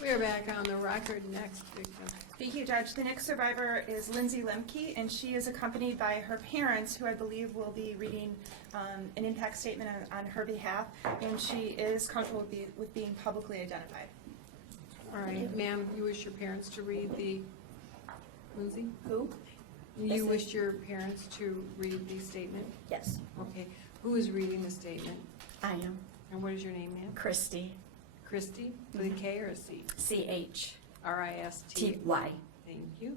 We are back on the record. Next victim. Thank you, Judge. The next survivor is Lindsay Lemke, and she is accompanied by her parents, who I believe will be reading an impact statement on her behalf, and she is comfortable with being publicly identified. All right, ma'am, you wish your parents to read the, Lindsay? Who? You wished your parents to read the statement? Yes, Okay. Who is reading the statement? I am. And what is your name, ma'am? Christy. Christy, with a K or a C? C-H-T-Y. R-I-S-T. Thank you.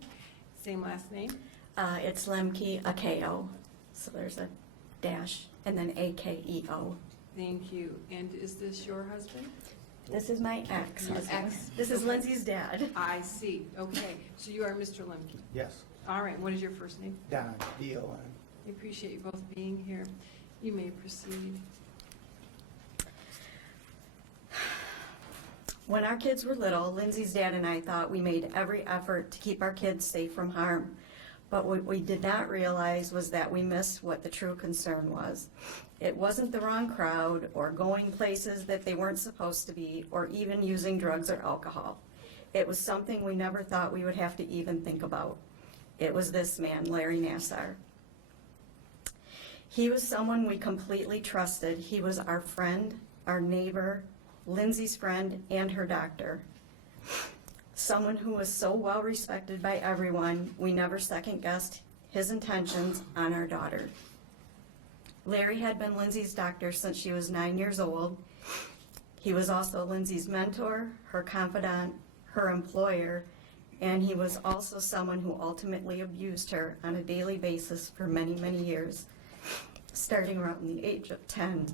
Same last name? It's Lemke, a K-O. So there's a dash and then A-K-E-O. Thank you. And is this your husband? This is my ex. Your ex. This is Okay. Lindsay's dad. I see. Okay. So you are Mr. Lemke. Yes, All right. What is your first name? Don, D-O-N. I appreciate you both being here. You may proceed. When our kids were little, Lindsay's dad and I thought we made every effort to keep our kids safe from harm. But what we did not realize was that we missed what the true concern was. It wasn't the wrong crowd or going places that they weren't supposed to be or even using drugs or alcohol. It was something we never thought we would have to even think about. It was this man, Larry Nassar. He was someone we completely trusted. He was our friend, our neighbor, Lindsay's friend, and her doctor. Someone who was so well respected by everyone, we never second-guessed his intentions on our daughter. Larry had been Lindsay's doctor since she was 9 years old. He was also Lindsay's mentor, her confidant, her employer, and he was also someone who ultimately abused her on a daily basis for many, many years, starting around the age of 10.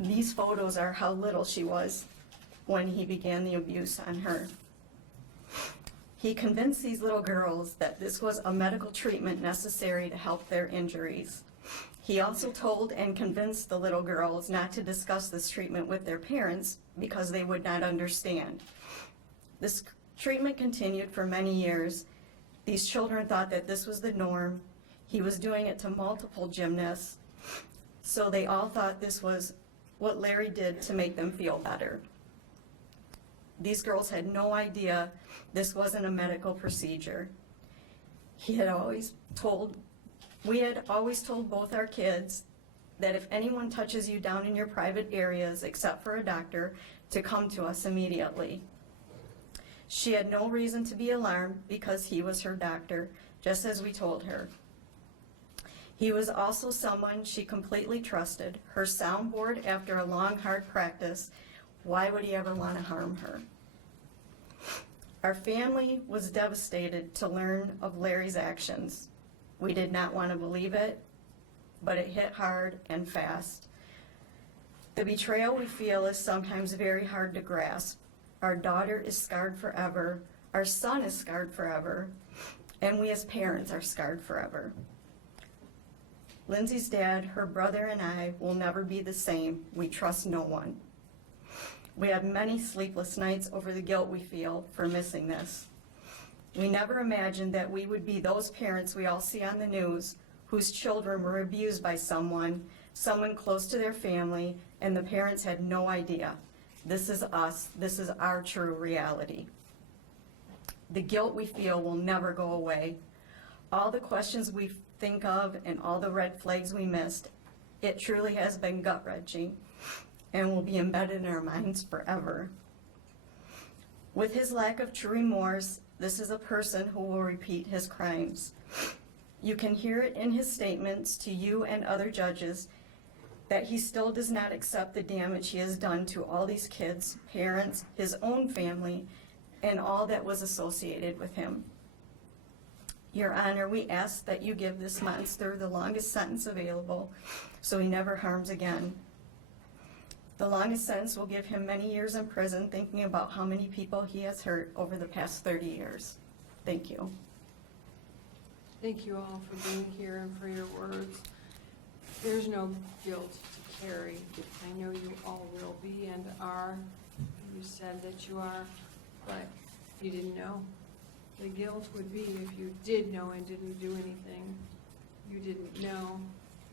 These photos are how little she was when he began the abuse on her. He convinced these little girls that this was a medical treatment necessary to help their injuries. He also told and convinced the little girls not to discuss this treatment with their parents because they would not understand. This treatment continued for many years. These children thought that this was the norm. He was doing it to multiple gymnasts, so they all thought this was what Larry did to make them feel better. These girls had no idea this wasn't a medical procedure. We had always told both our kids that if anyone touches you down in your private areas except for a doctor, to come to us immediately. She had no reason to be alarmed because he was her doctor, just as we told her. He was also someone she completely trusted, her soundboard after a long, hard practice. Why would he ever want to harm her? Our family was devastated to learn of Larry's actions. We did not want to believe it, but it hit hard and fast. The betrayal we feel is sometimes very hard to grasp. Our daughter is scarred forever, our son is scarred forever, and we as parents are scarred forever. Lindsay's dad, her brother, and I will never be the same. We trust no one. We have many sleepless nights over the guilt we feel for missing this. We never imagined that we would be those parents we all see on the news whose children were abused by someone close to their family, and the parents had no idea. This is us. This is our true reality. The guilt we feel will never go away. All the questions we think of and all the red flags we missed, it truly has been gut-wrenching and will be embedded in our minds forever. With his lack of true remorse, this is a person who will repeat his crimes. You can hear it in his statements to you and other judges that he still does not accept the damage he has done to all these kids, parents, his own family, and all that was associated with him. Your Honor, we ask that you give this monster the longest sentence available so he never harms again. The longest sentence will give him many years in prison, thinking about how many people he has hurt over the past 30 years. Thank you. Thank you all for being here and for your words. There's no guilt to carry. I know you all will be and are. You said that you are, but you didn't know. The guilt would be if you did know and didn't do anything. You didn't know,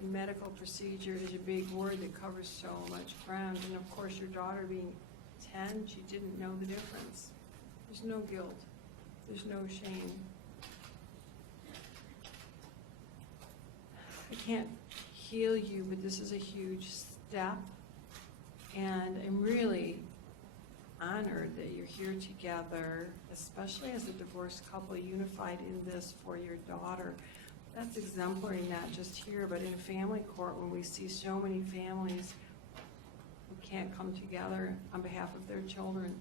And medical procedure is a big word that covers so much ground. And of course, your daughter being 10, she didn't know the difference. There's no guilt. There's no shame. I can't heal you, but this is a huge step. And I'm really honored that you're here together, especially as a divorced couple, unified in this for your daughter. That's exemplary, not just here, but in family court, when we see so many families who can't come together on behalf of their children,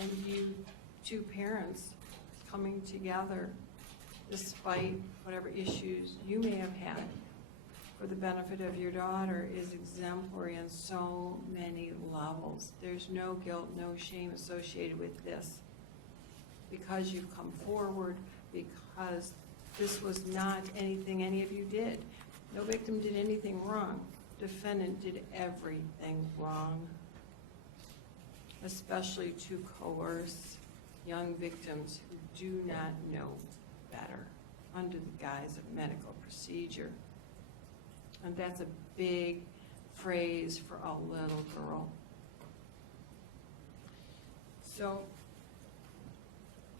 and you two parents coming together despite whatever issues you may have had for the benefit of your daughter is exemplary on so many levels. There's no guilt, no shame associated with this, because you've come forward, because this was not anything any of you did. No victim did anything wrong. Defendant did everything wrong, especially to coerce young victims who do not know better under the guise of medical procedure. And that's a big phrase for a little girl. So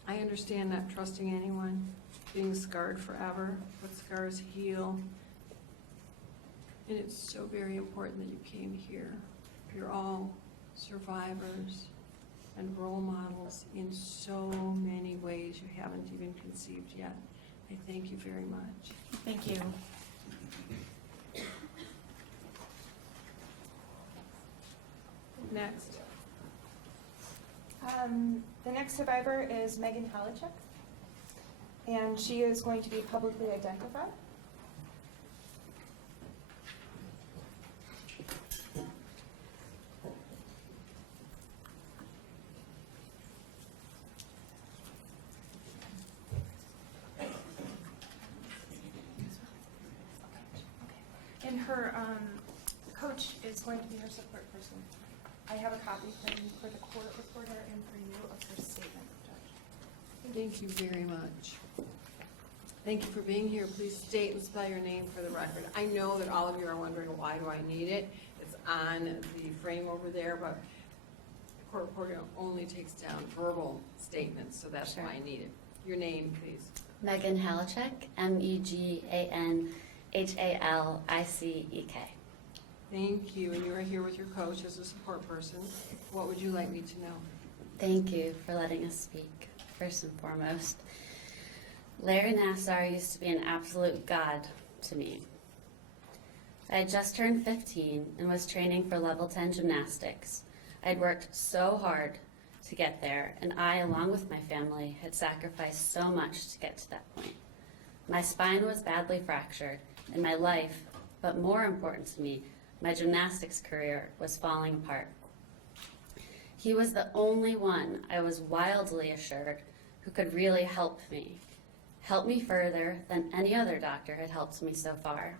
I understand not trusting anyone, being scarred forever, but scars heal. And it's so very important that you came here. You're all survivors and role models in so many ways you haven't even conceived yet. I thank you very much. Thank you. Next. The next survivor is Megan Halichuk, and she is going to be publicly identified. And her coach is going to be her support person. I have a copy for the court reporter and for you of her statement, Judge. Thank you very much. Thank you for being here. Please state and spell your name for the record. I know that all of you are wondering, why do I need it? It's on the frame over there, but the court reporter only takes down verbal statements, so that's Sure. why I need it. Your name, please. Megan Halichek, MEGANHALICEK. Thank you, and you are here with your coach as a support person. What would you like me to know? Thank you for letting us speak, first and foremost. Larry Nassar used to be an absolute god to me. I had just turned 15 and was training for level 10 gymnastics. I'd worked so hard to get there, and I, along with my family, had sacrificed so much to get to that point. My spine was badly fractured, and my life, but more important to me, my gymnastics career was falling apart. He was the only one, I was wildly assured, who could really help me further than any other doctor had helped me so far.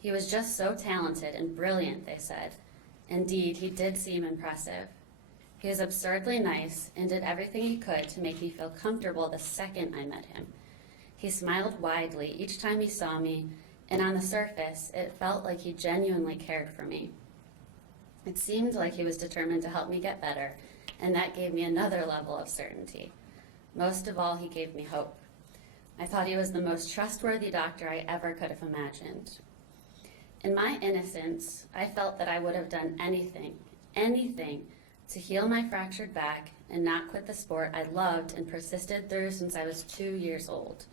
He was just so talented and brilliant, they said. Indeed, he did seem impressive. He was absurdly nice and did everything he could to make me feel comfortable the second I met him. He smiled widely each time he saw me, and on the surface, it felt like he genuinely cared for me. It seemed like he was determined to help me get better, and that gave me another level of certainty. Most of all, he gave me hope. I thought he was the most trustworthy doctor I ever could have imagined. In my innocence, I felt that I would have done anything to heal my fractured back and not quit the sport I loved and persisted through since I was 2 years old.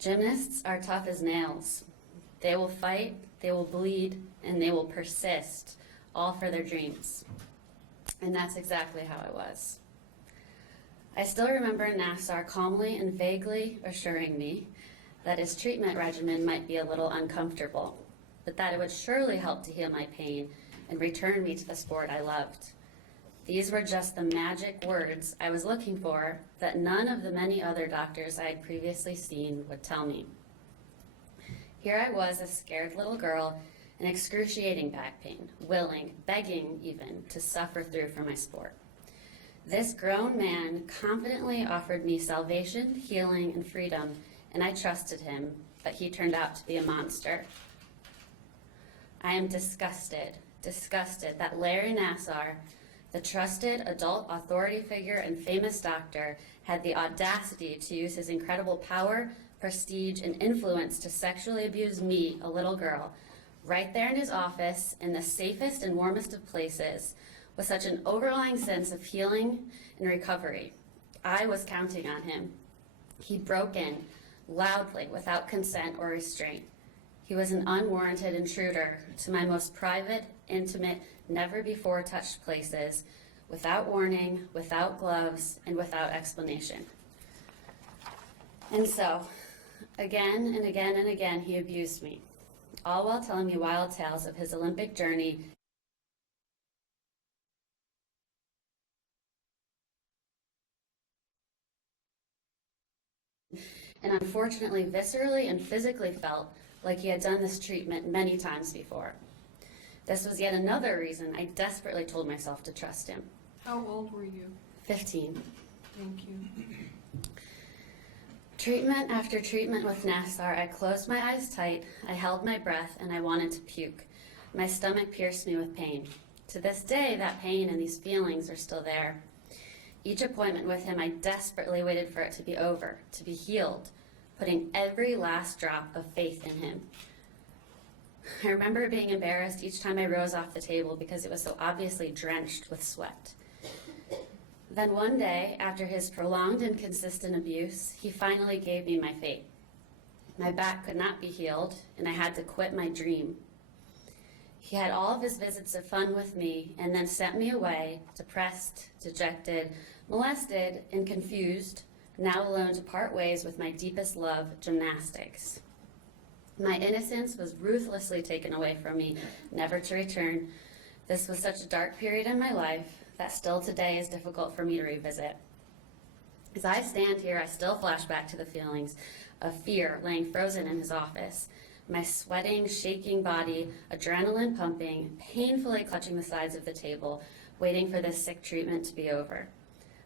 Gymnasts are tough as nails. They will fight, they will bleed, and they will persist, all for their dreams. And that's exactly how I was. I still remember Nassar calmly and vaguely assuring me that his treatment regimen might be a little uncomfortable, but that it would surely help to heal my pain and return me to the sport I loved. These were just the magic words I was looking for that none of the many other doctors I had previously seen would tell me. Here I was, a scared little girl in excruciating back pain, willing, begging even, to suffer through for my sport. This grown man confidently offered me salvation, healing, and freedom, and I trusted him, but he turned out to be a monster. I am disgusted that Larry Nassar, the trusted adult authority figure and famous doctor, had the audacity to use his incredible power, prestige, and influence to sexually abuse me, a little girl, right there in his office, in the safest and warmest of places, with such an overlying sense of healing and recovery. I was counting on him. He broke in, loudly, without consent or restraint. He was an unwarranted intruder to my most private, intimate, never-before-touched places, without warning, without gloves, and without explanation. And so, again and again and again, he abused me, all while telling me wild tales of his Olympic journey and unfortunately viscerally and physically felt like he had done this treatment many times before. This was yet another reason I desperately told myself to trust him. How old were you? 15. Thank you. Treatment after treatment with Nassar, I closed my eyes tight, I held my breath, and I wanted to puke. My stomach pierced me with pain. To this day, that pain and these feelings are still there. Each appointment with him, I desperately waited for it to be over, to be healed, putting every last drop of faith in him. I remember being embarrassed each time I rose off the table because it was so obviously drenched with sweat. Then one day, after his prolonged and consistent abuse, he finally gave me my fate. My back could not be healed, and I had to quit my dream. He had all of his visits of fun with me and then sent me away, depressed, dejected, molested, and confused, now alone to part ways with my deepest love, gymnastics. My innocence was ruthlessly taken away from me, never to return. This was such a dark period in my life that still today is difficult for me to revisit. As I stand here, I still flash back to the feelings of fear laying frozen in his office, my sweating, shaking body, adrenaline pumping, painfully clutching the sides of the table, waiting for this sick treatment to be over.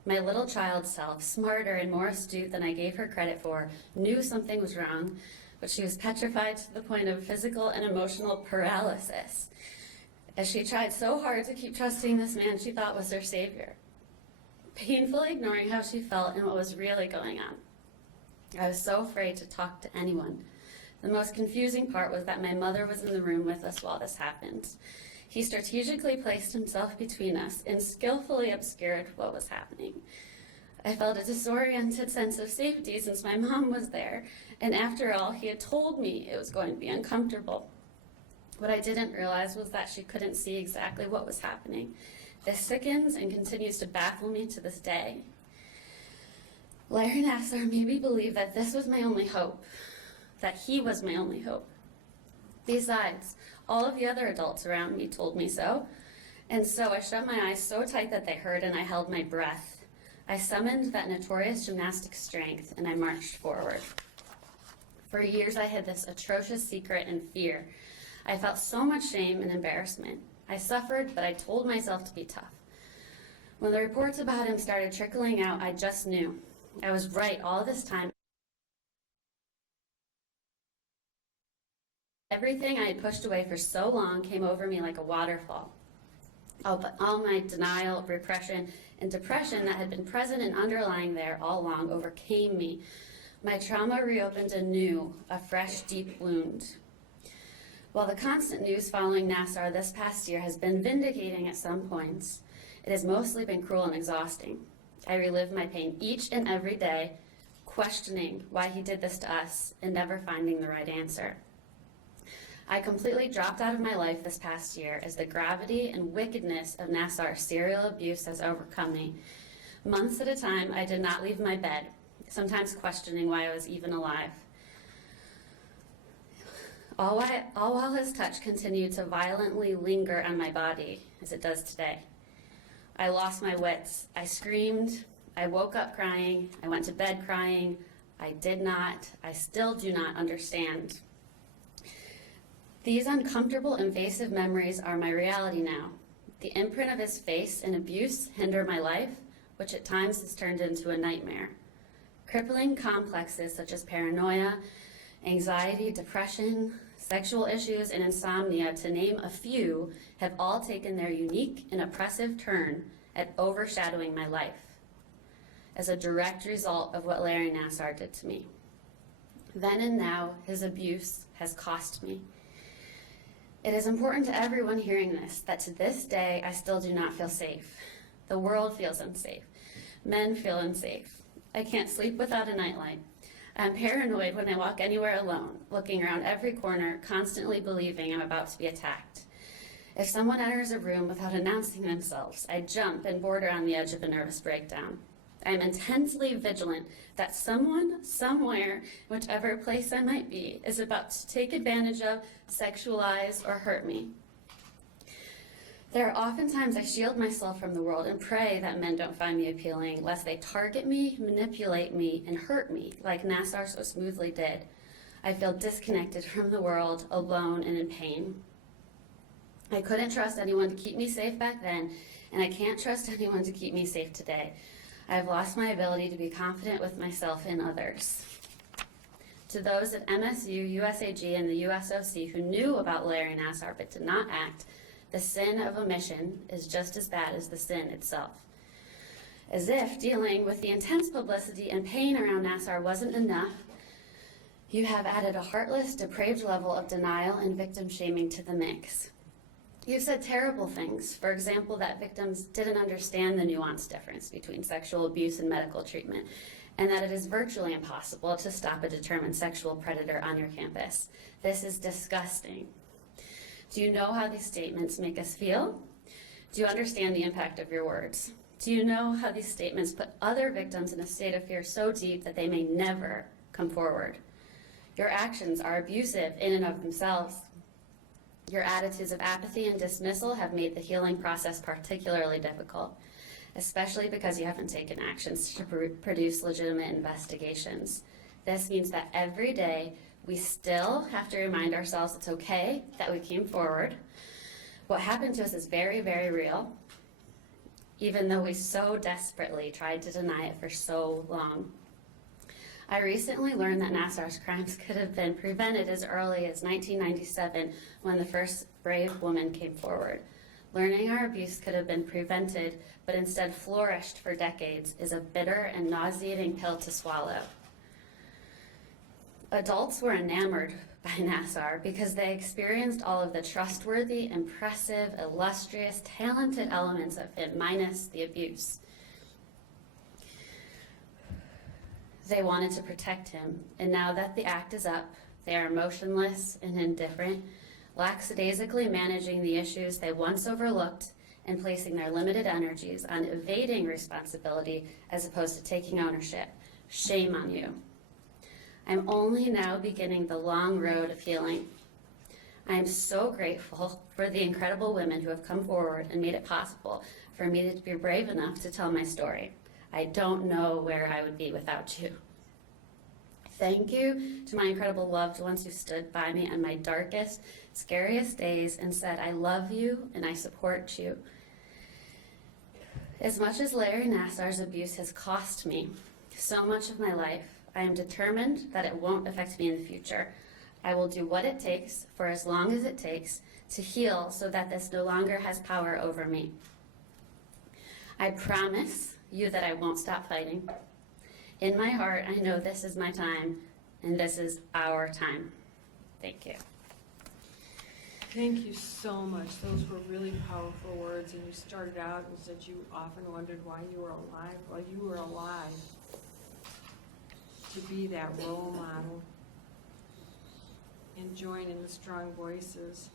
My little child self, smarter and more astute than I gave her credit for, knew something was wrong, but she was petrified to the point of physical and emotional paralysis, as she tried so hard to keep trusting this man she thought was her savior, painfully ignoring how she felt and what was really going on. I was so afraid to talk to anyone. The most confusing part was that my mother was in the room with us while this happened. He strategically placed himself between us and skillfully obscured what was happening. I felt a disoriented sense of safety since my mom was there, and after all, he had told me it was going to be uncomfortable. What I didn't realize was that she couldn't see exactly what was happening. This sickens and continues to baffle me to this day. Larry Nassar made me believe that this was my only hope, that he was my only hope. Besides, all of the other adults around me told me so, and so I shut my eyes so tight that they hurt and I held my breath. I summoned that notorious gymnastic strength and I marched forward. For years I hid this atrocious secret in fear. I felt so much shame and embarrassment. I suffered, but I told myself to be tough. When the reports about him started trickling out, I just knew. I was right all this time. Everything I had pushed away for so long came over me like a waterfall. All my denial, repression, and depression that had been present and underlying there all along overcame me. My trauma reopened anew, a fresh, deep wound. While the constant news following Nassar this past year has been vindicating at some points, it has mostly been cruel and exhausting. I relive my pain each and every day, questioning why he did this to us and never finding the right answer. I completely dropped out of my life this past year as the gravity and wickedness of Nassar's serial abuse has overcome me. Months at a time, I did not leave my bed, sometimes questioning why I was even alive. All while his touch continued to violently linger on my body, as it does today. I lost my wits. I screamed. I woke up crying. I went to bed crying. I still do not understand. These uncomfortable, invasive memories are my reality now. The imprint of his face and abuse hinder my life, which at times has turned into a nightmare. Crippling complexes such as paranoia, anxiety, depression, Sexual issues and insomnia, to name a few, have all taken their unique and oppressive turn at overshadowing my life as a direct result of what Larry Nassar did to me. Then and now, his abuse has cost me. It is important to everyone hearing this that to this day, I still do not feel safe. The world feels unsafe. Men feel unsafe. I can't sleep without a nightlight. I'm paranoid when I walk anywhere alone, looking around every corner, constantly believing I'm about to be attacked. If someone enters a room without announcing themselves, I jump and border on the edge of a nervous breakdown. I am intensely vigilant that someone, somewhere, whichever place I might be, is about to take advantage of, sexualize, or hurt me. There are often times I shield myself from the world and pray that men don't find me appealing, lest they target me, manipulate me, and hurt me, like Nassar so smoothly did. I feel disconnected from the world, alone and in pain. I couldn't trust anyone to keep me safe back then, and I can't trust anyone to keep me safe today. I've lost my ability to be confident with myself and others. To those at MSU, USAG, and the USOC who knew about Larry Nassar but did not act, the sin of omission is just as bad as the sin itself. As if dealing with the intense publicity and pain around Nassar wasn't enough, you have added a heartless, depraved level of denial and victim shaming to the mix. You've said terrible things, for example, that victims didn't understand the nuanced difference between sexual abuse and medical treatment, and that it is virtually impossible to stop a determined sexual predator on your campus. This is disgusting. Do you know how these statements make us feel? Do you understand the impact of your words? Do you know how these statements put other victims in a state of fear so deep that they may never come forward? Your actions are abusive in and of themselves. Your attitudes of apathy and dismissal have made the healing process particularly difficult, especially because you haven't taken actions to produce legitimate investigations. This means that every day we still have to remind ourselves it's okay that we came forward. What happened to us is very, very real, even though we so desperately tried to deny it for so long. I recently learned that Nassar's crimes could have been prevented as early as 1997 when the first brave woman came forward. Learning our abuse could have been prevented, but instead flourished for decades, is a bitter and nauseating pill to swallow. Adults were enamored by Nassar because they experienced all of the trustworthy, impressive, illustrious, talented elements of him, minus the abuse. They wanted to protect him, and now that the act is up, they are motionless and indifferent, lackadaisically managing the issues they once overlooked and placing their limited energies on evading responsibility as opposed to taking ownership. Shame on you. I'm only now beginning the long road of healing. I am so grateful for the incredible women who have come forward and made it possible for me to be brave enough to tell my story. I don't know where I would be without you. Thank you to my incredible loved ones who stood by me on my darkest, scariest days and said, I love you and I support you. As much as Larry Nassar's abuse has cost me so much of my life, I am determined that it won't affect me in the future. I will do what it takes for as long as it takes to heal so that this no longer has power over me. I promise you that I won't stop fighting. In my heart, I know this is my time, and this is our time. Thank you. Thank you so much. Those were really powerful words, and you started out and said you often wondered why you were alive. Well, you were alive to be that role model and join in the strong voices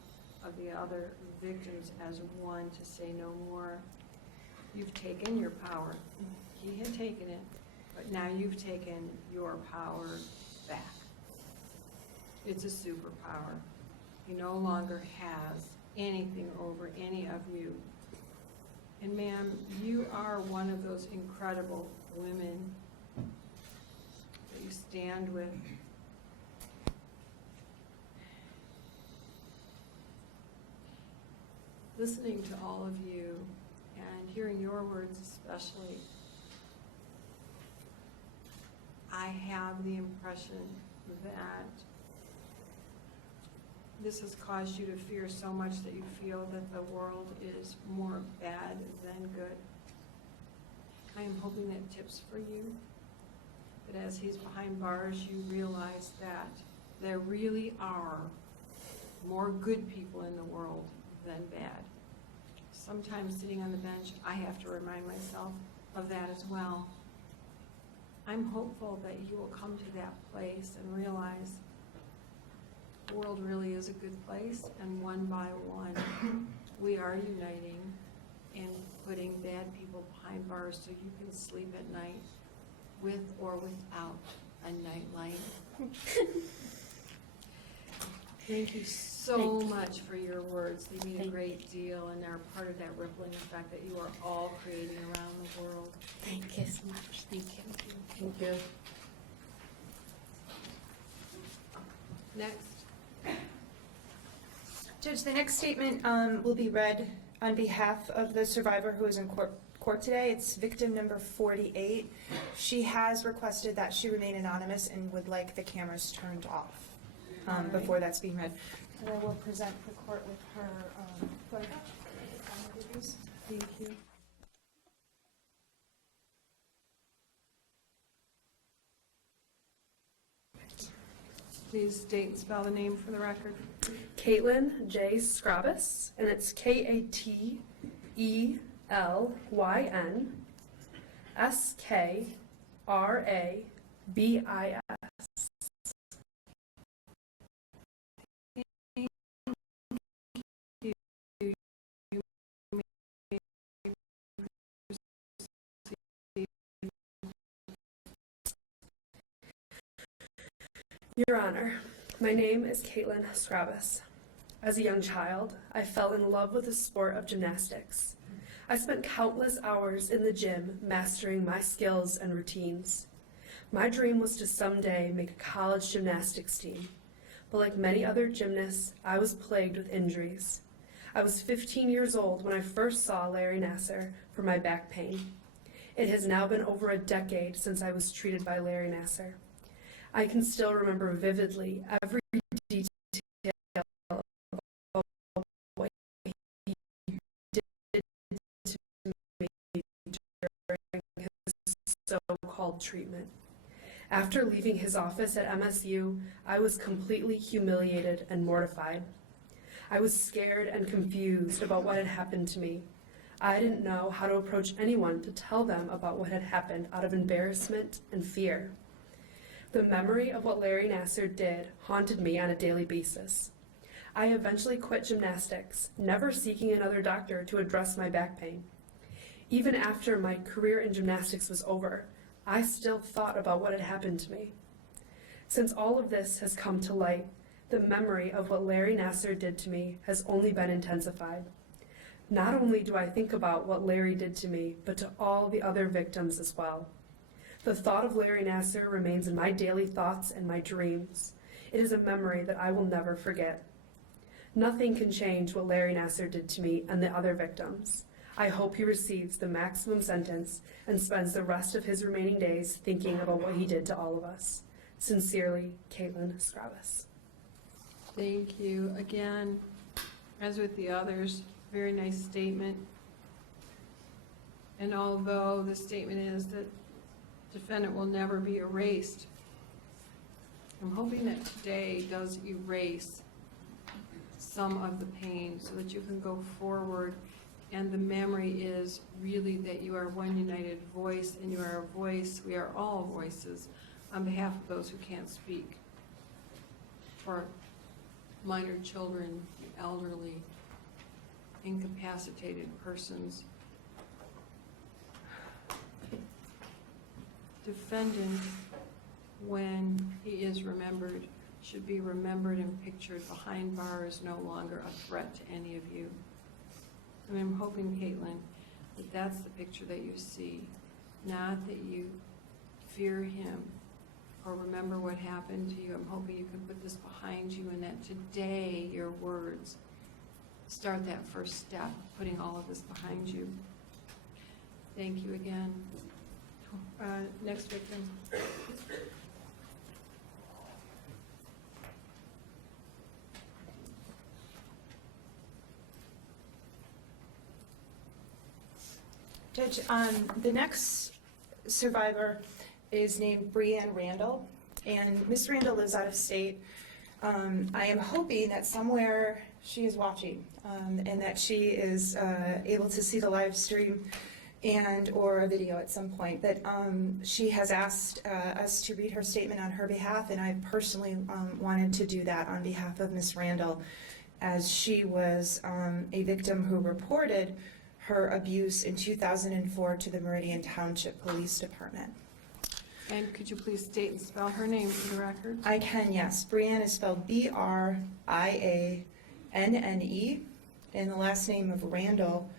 of the other victims as one to say no more. You've taken your power. He had taken it, but now you've taken your power back. It's a superpower. He no longer has anything over any of you. And ma'am, you are one of those incredible women that you stand with. Listening to all of you and hearing your words especially, I have the impression that this has caused you to fear so much that you feel that the world is more bad than good. I am hoping that tips for you, that as he's behind bars, you realize that there really are more good people in the world than bad. Sometimes sitting on the bench, I have to remind myself of that as well. I'm hopeful that you will come to that place and realize the world really is a good place, and one by one, we are uniting and putting bad people behind bars so you can sleep at night with or without a nightlight. Thank you so much for your words. They mean a great deal and are part of that rippling effect that you are all creating around the world. Thank you so much. Thank you. Thank you. Next. Judge, the next statement will be read on behalf of the survivor who is in court today. It's victim number 48. She has requested that she remain anonymous and would like the cameras turned off before that's being read. And I will present the court with her photograph. Thank you. Please state and spell the name for the record. Kaitlyn J. Scrabis, and it's KATELYN Your Honor, my name is Kaitlyn Scrabis. As a young child, I fell in love with the sport of gymnastics. I spent countless hours in the gym mastering my skills and routines. My dream was to someday make a college gymnastics team, but like many other gymnasts, I was plagued with injuries. I was 15 years old when I first saw Larry Nassar for my back pain. It has now been over a decade since I was treated by Larry Nassar. I can still remember vividly every detail of what he did to me during his so-called treatment. After leaving his office at MSU, I was completely humiliated and mortified. I was scared and confused about what had happened to me. I didn't know how to approach anyone to tell them about what had happened out of embarrassment and fear. The memory of what Larry Nassar did haunted me on a daily basis. I eventually quit gymnastics, never seeking another doctor to address my back pain. Even after my career in gymnastics was over, I still thought about what had happened to me. Since all of this has come to light, the memory of what Larry Nassar did to me has only been intensified. Not only do I think about what Larry did to me, but to all the other victims as well. The thought of Larry Nassar remains in my daily thoughts and my dreams. It is a memory that I will never forget. Nothing can change what Larry Nassar did to me and the other victims. I hope he receives the maximum sentence and spends the rest of his remaining days thinking about what he did to all of us. Sincerely, Kaitlyn Scrabis. Thank you. Again, as with the others, very nice statement. And although the statement is that defendant will never be erased, I'm hoping that today does erase some of the pain so that you can go forward, and the memory is really that you are one united voice, and you are a voice, we are all voices on behalf of those who can't speak, for minor children, elderly, incapacitated persons. Defendant, when he is remembered, should be remembered and pictured behind bars, no longer a threat to any of you. And I'm hoping, Kaitlyn, that that's the picture that you see, not that you fear him or remember what happened to you. I'm hoping you can put this behind you, and that today your words start that first step, putting all of this behind you. Thank you again. Next victim. Judge, the next survivor is named Brianne Randall, and Miss Randall lives out of state. I am hoping that somewhere she is watching, and that she is able to see the live stream and or a video at some point. But she has asked us to read her statement on her behalf, and I personally wanted to do that on behalf of Miss Randall, as she was a victim who reported her abuse in 2004 to the Meridian Township Police Department. And could you please state and spell her name for the record? I can, yes. Brianne is spelled B-R-I-A-N-N-E, and the last name of Randall,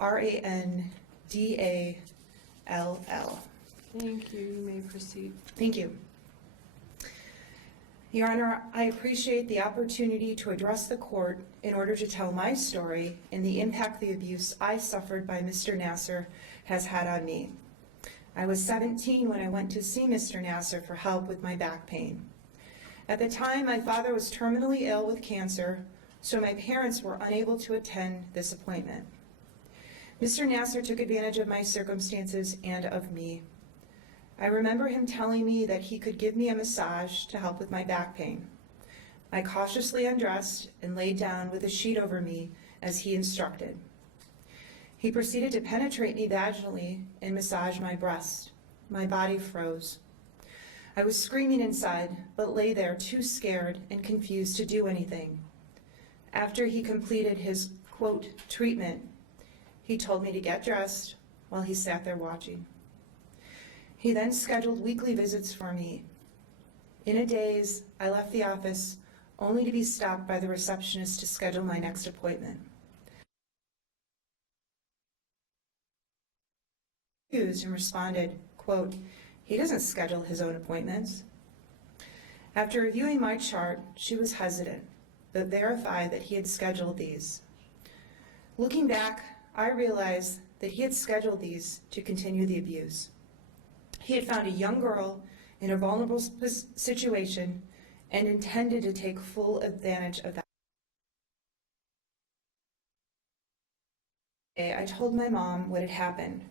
R-A-N-D-A-L-L. Thank you. You may proceed. Thank you. Your Honor, I appreciate the opportunity to address the court in order to tell my story and the impact the abuse I suffered by Mr. Nassar has had on me. I was 17 when I went to see Mr. Nassar for help with my back pain. At the time, my father was terminally ill with cancer, so my parents were unable to attend this appointment. Mr. Nassar took advantage of my circumstances and of me. I remember him telling me that he could give me a massage to help with my back pain. I cautiously undressed and laid down with a sheet over me as he instructed. He proceeded to penetrate me vaginally and massage my breast. My body froze. I was screaming inside, but lay there too scared and confused to do anything. After he completed his, quote, treatment, he told me to get dressed while he sat there watching. He then scheduled weekly visits for me. In a daze, I left the office only to be stopped by the receptionist to schedule my next appointment. I refused and responded, quote, "He doesn't schedule his own appointments." After reviewing my chart, she was hesitant, but verified that he had scheduled these. Looking back, I realized that he had scheduled these to continue the abuse. He had found a young girl in a vulnerable situation and intended to take full advantage of that. I told my mom what had happened.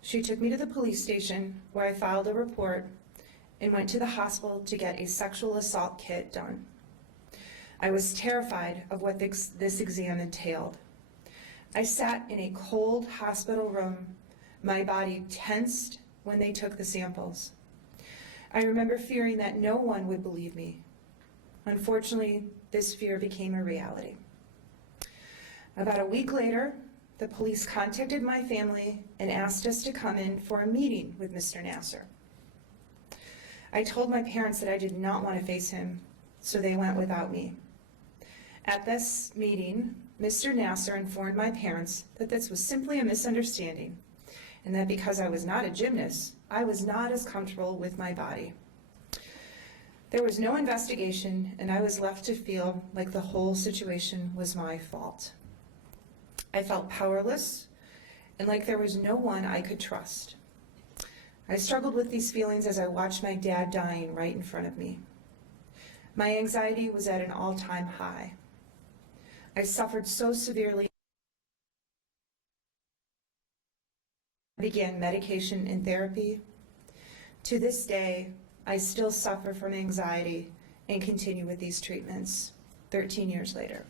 She took me to the police station where I filed a report and went to the hospital to get a sexual assault kit done. I was terrified of what this exam entailed. I sat in a cold hospital room, my body tensed when they took the samples. I remember fearing that no one would believe me. Unfortunately, this fear became a reality. About a week later, the police contacted my family and asked us to come in for a meeting with Mr. Nassar. I told my parents that I did not want to face him, so they went without me. At this meeting, Mr. Nassar informed my parents that this was simply a misunderstanding, and that because I was not a gymnast, I was not as comfortable with my body. There was no investigation, and I was left to feel like the whole situation was my fault. I felt powerless, and like there was no one I could trust. I struggled with these feelings as I watched my dad dying right in front of me. My anxiety was at an all-time high. I suffered so severely. I began medication and therapy. To this day, I still suffer from anxiety and continue with these treatments 13 years later.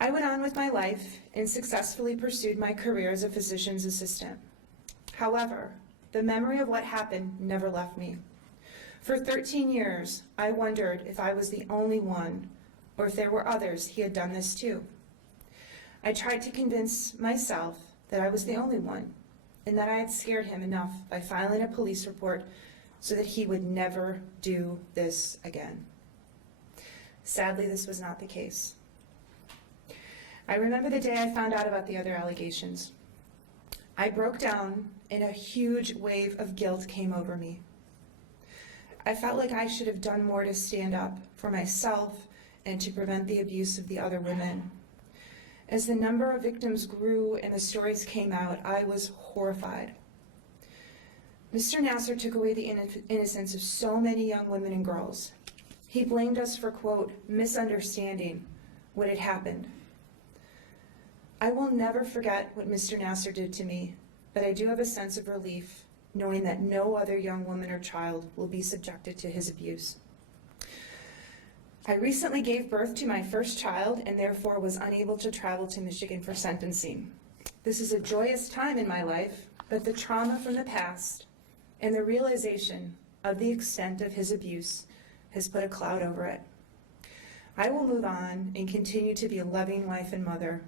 I went on with my life and successfully pursued my career as a physician's assistant. However, the memory of what happened never left me. For 13 years, I wondered if I was the only one or if there were others he had done this to. I tried to convince myself that I was the only one and that I had scared him enough by filing a police report so that he would never do this again. Sadly, this was not the case. I remember the day I found out about the other allegations. I broke down and a huge wave of guilt came over me. I felt like I should have done more to stand up for myself and to prevent the abuse of the other women. As the number of victims grew and the stories came out, I was horrified. Mr. Nassar took away the innocence of so many young women and girls. He blamed us for, quote, misunderstanding what had happened. I will never forget what Mr. Nassar did to me, but I do have a sense of relief knowing that no other young woman or child will be subjected to his abuse. I recently gave birth to my first child and therefore was unable to travel to Michigan for sentencing. This is a joyous time in my life, but the trauma from the past and the realization of the extent of his abuse has put a cloud over it. I will move on and continue to be a loving wife and mother.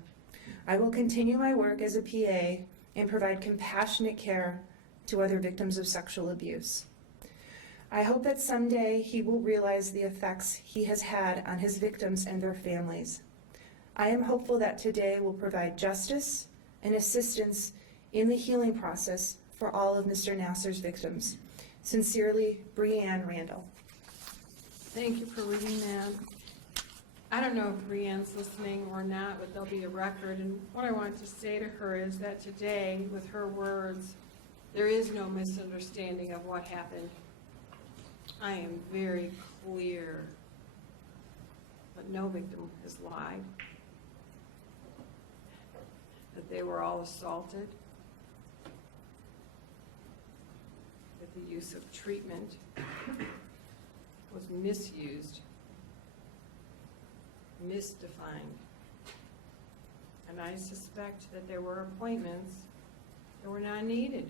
I will continue my work as a PA and provide compassionate care to other victims of sexual abuse. I hope that someday he will realize the effects he has had on his victims and their families. I am hopeful that today will provide justice and assistance in the healing process for all of Mr. Nassar's victims. Sincerely, Brianne Randall. Thank you for reading that. I don't know if Brianne's listening or not, but there'll be a record. And what I want to say to her is that today, with her words, there is no misunderstanding of what happened. I am very clear, but no victim has lied, that they were all assaulted, that the use of treatment was misused, misdefined, and I suspect that there were appointments that were not needed,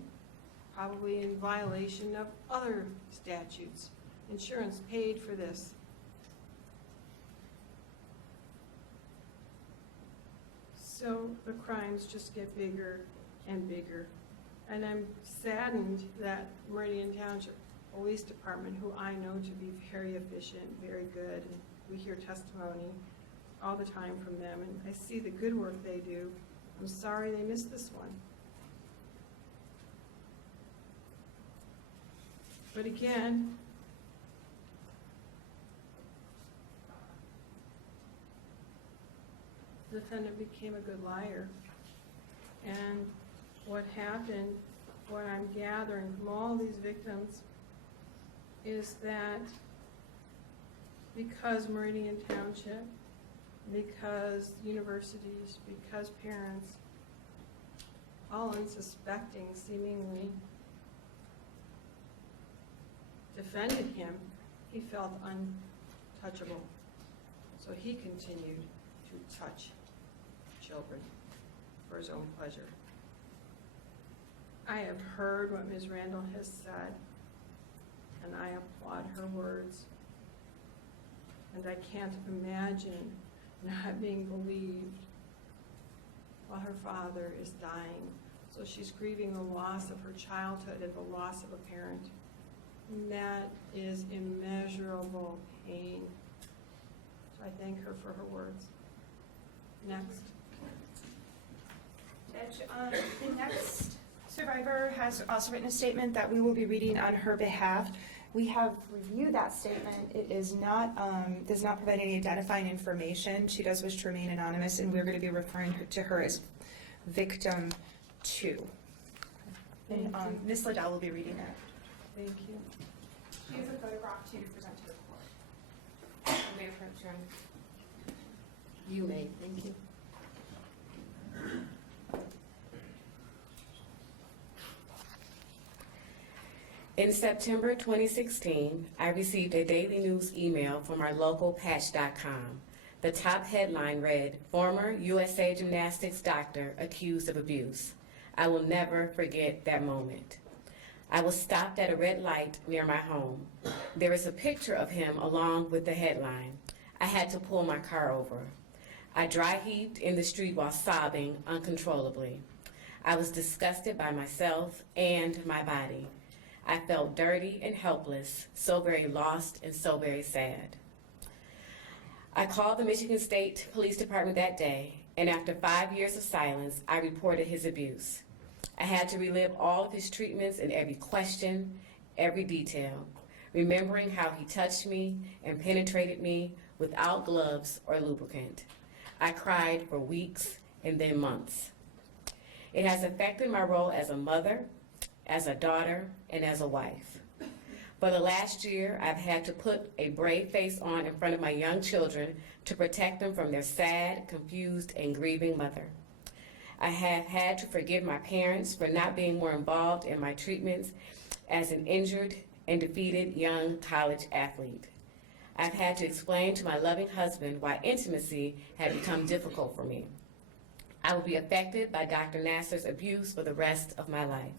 probably in violation of other statutes. Insurance paid for this. So the crimes just get bigger and bigger. And I'm saddened that Meridian Township Police Department, who I know to be very efficient, very good, and we hear testimony all the time from them, and I see the good work they do. I'm sorry they missed this one. But again, the defendant became a good liar. And what happened, what I'm gathering from all these victims, is that because Meridian Township, because universities, because parents, all unsuspecting seemingly, defended him, he felt untouchable. So he continued to touch children for his own pleasure. I have heard what Ms. Randall has said, and I applaud her words. And I can't imagine not being believed while her father is dying. So she's grieving the loss of her childhood and the loss of a parent. And that is immeasurable pain. So I thank her for her words. Next. Judge, the next survivor has also written a statement that we will be reading on her behalf. We have reviewed that statement. It is not, does not provide any identifying information. She does wish to remain anonymous, and we're going to be referring to her as victim 2. And Ms. Liddell will be reading that. Thank you. She has a photograph to present to the court. May I approach her? You may. Thank you. In September 2016, I received a daily news email from our local patch.com. The top headline read, "Former USA Gymnastics doctor accused of abuse." I will never forget that moment. I was stopped at a red light near my home. There is a picture of him along with the headline. I had to pull my car over. I dry heaved in the street while sobbing uncontrollably. I was disgusted by myself and my body. I felt dirty and helpless, so very lost and so very sad. I called the Michigan State Police Department that day, and after 5 years of silence, I reported his abuse. I had to relive all of his treatments and every question, every detail, remembering how he touched me and penetrated me without gloves or lubricant. I cried for weeks and then months. It has affected my role as a mother, as a daughter, and as a wife. For the last year, I've had to put a brave face on in front of my young children to protect them from their sad, confused, and grieving mother. I have had to forgive my parents for not being more involved in my treatments as an injured and defeated young college athlete. I've had to explain to my loving husband why intimacy had become difficult for me. I will be affected by Dr. Nassar's abuse for the rest of my life.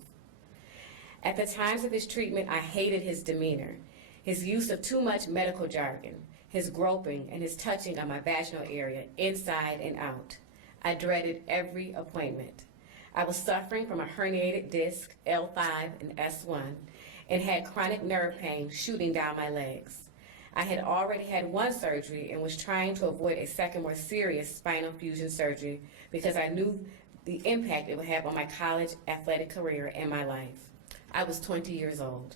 At the times of his treatment, I hated his demeanor, his use of too much medical jargon, his groping, and his touching of my vaginal area, inside and out. I dreaded every appointment. I was suffering from a herniated disc, L5 and S1, and had chronic nerve pain shooting down my legs. I had already had one surgery and was trying to avoid a second, more serious spinal fusion surgery because I knew the impact it would have on my college athletic career and my life. I was 20 years old.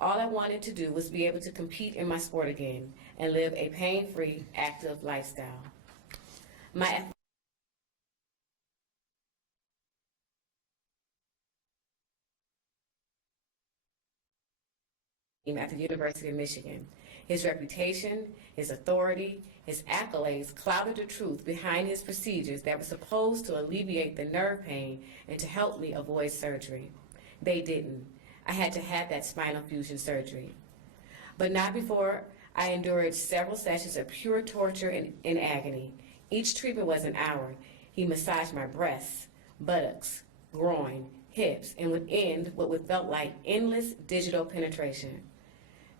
All I wanted to do was be able to compete in my sport again and live a pain-free, active lifestyle. My at the University of Michigan. His reputation, his authority, his accolades clouded the truth behind his procedures that were supposed to alleviate the nerve pain and to help me avoid surgery. They didn't. I had to have that spinal fusion surgery. But not before I endured several sessions of pure torture and agony. Each treatment was an hour. He massaged my breasts, buttocks, groin, hips, and would end what felt like endless digital penetration.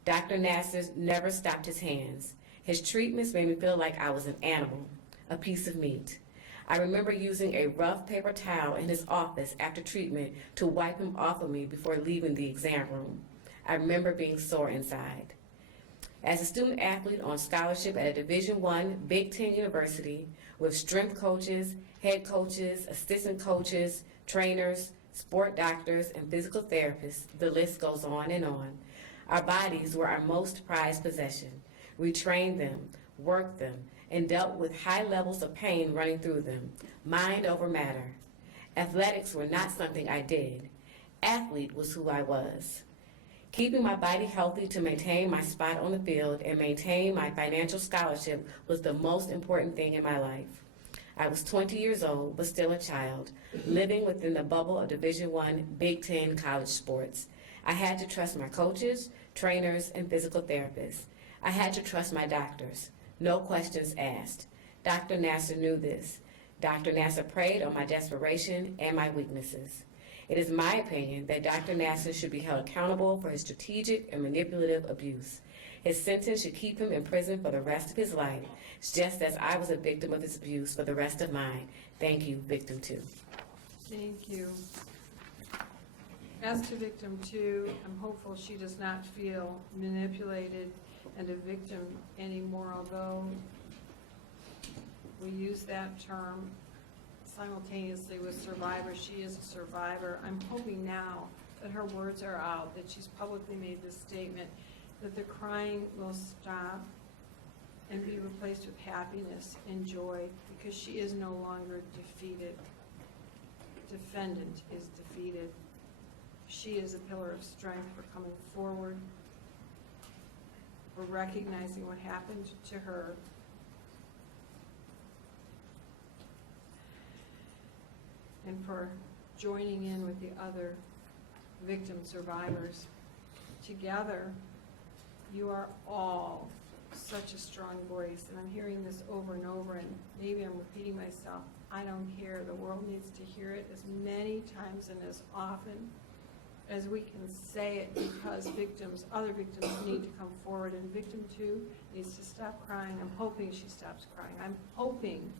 Dr. Nassar never stopped his hands. His treatments made me feel like I was an animal, a piece of meat. I remember using a rough paper towel in his office after treatment to wipe him off of me before leaving the exam room. I remember being sore inside. As a student athlete on scholarship at a Division I Big Ten university with strength coaches, head coaches, assistant coaches, trainers, sport doctors, and physical therapists, the list goes on and on. Our bodies were our most prized possession. We trained them, worked them, and dealt with high levels of pain running through them, mind over matter. Athletics were not something I did. Athlete was who I was. Keeping my body healthy to maintain my spot on the field and maintain my financial scholarship was the most important thing in my life. I was 20 years old, but still a child, living within the bubble of Division I Big Ten college sports. I had to trust my coaches, trainers, and physical therapists. I had to trust my doctors. No questions asked. Dr. Nassar knew this. Dr. Nassar preyed on my desperation and my weaknesses. It is my opinion that Dr. Nassar should be held accountable for his strategic and manipulative abuse. His sentence should keep him in prison for the rest of his life, just as I was a victim of his abuse for the rest of mine. Thank you, Victim 2. Thank you. As to Victim 2, I'm hopeful she does not feel manipulated and a victim anymore, although we use that term simultaneously with survivor. She is a survivor. I'm hoping now that her words are out, that she's publicly made this statement, that the crying will stop and be replaced with happiness and joy, because she is no longer defeated. Defendant is defeated. She is a pillar of strength for coming forward, for recognizing what happened to her, and for joining in with the other victim survivors. Together, you are all such a strong voice, and I'm hearing this over and over, and maybe I'm repeating myself. I don't care. The world needs to hear it as many times and as often as we can say it, because other victims need to come forward, and Victim 2 needs to stop crying. I'm hoping she stops crying. I'm hoping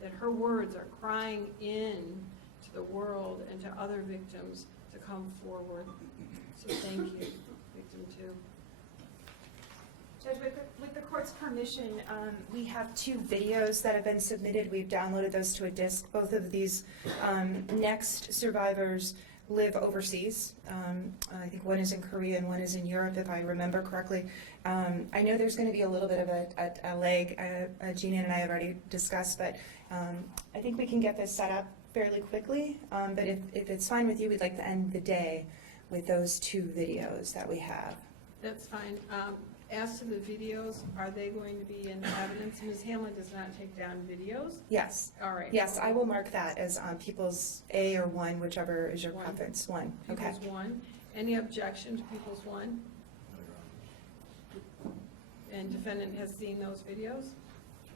that her words are crying in to the world and to other victims to come forward. So thank you, Victim 2. Judge, with the court's permission, we have 2 videos that have been submitted. We've downloaded those to a disc. Both of these next survivors live overseas. I think one is in Korea and one is in Europe, if I remember correctly. I know there's going to be a little bit of a lag, Gina and I have already discussed, but I think we can get this set up fairly quickly. But if it's fine with you, we'd like to end the day with those 2 videos that we have. That's fine. as to the videos, are they going to be in evidence? Ms. Hamlin does not take down videos? Yes. All right. Yes, I will mark that as People's A or 1, whichever is your One. preference. 1, okay. People's one. Any objection to People's one? And defendant has seen those videos?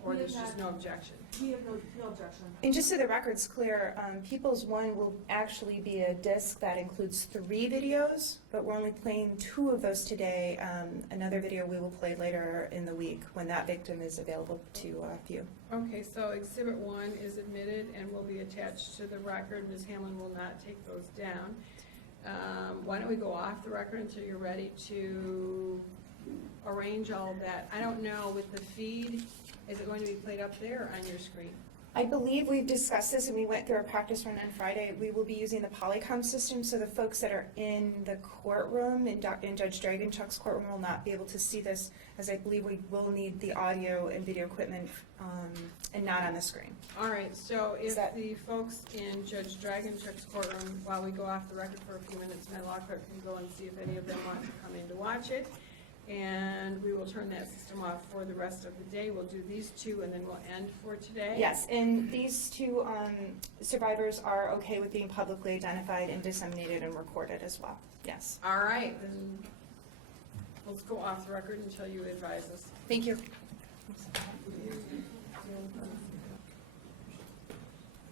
Or there's just no objection? We have no objection. And just so the record's clear, People's One will actually be a disc that includes 3 videos, but we're only playing 2 of those today. Another video we will play later in the week when that victim is available to view. Okay, so Exhibit 1 is admitted and will be attached to the record. Ms. Hamlin will not take those down. Why don't we go off the record until you're ready to arrange all of that? I don't know, with the feed, is it going to be played up there or on your screen? I believe we've discussed this and we went through a practice run on Friday. We will be using the Polycom system, so the folks that are in the courtroom, in Judge Dragonchuck's courtroom, will not be able to see this, as I believe we will need the audio and video equipment and not on the screen. All right, so if that- the folks in Judge Dragonchuck's courtroom, while we go off the record for a few minutes, my law clerk can go and see if any of them want to come in to watch it. And we will turn that system off for the rest of the day. We'll do these 2 and then we'll end for today. Yes, and these 2 survivors are okay with being publicly identified and disseminated and recorded as well. Yes. All right, then let's go off the record until you advise us. Thank you.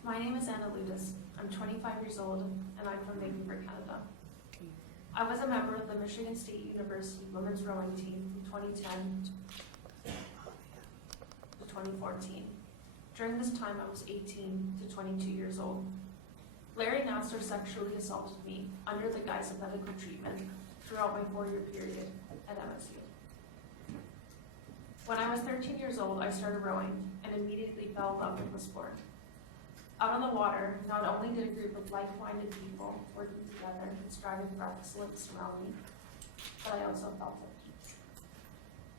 My name is Anna Ludis. I'm 25 years old, and I'm from Vancouver, Canada. I was a member of the Michigan State University women's rowing team from 2010 to 2014. During this time, I was 18 to 22 years old. Larry Nassar sexually assaulted me under the guise of medical treatment throughout my 4-year period at MSU. When I was 13 years old, I started rowing and immediately fell in love with the sport. Out on the water, not only did a group of like-minded people working together and striving for excellence surround me, but I also felt it.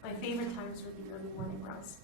My favorite times were the early morning rows.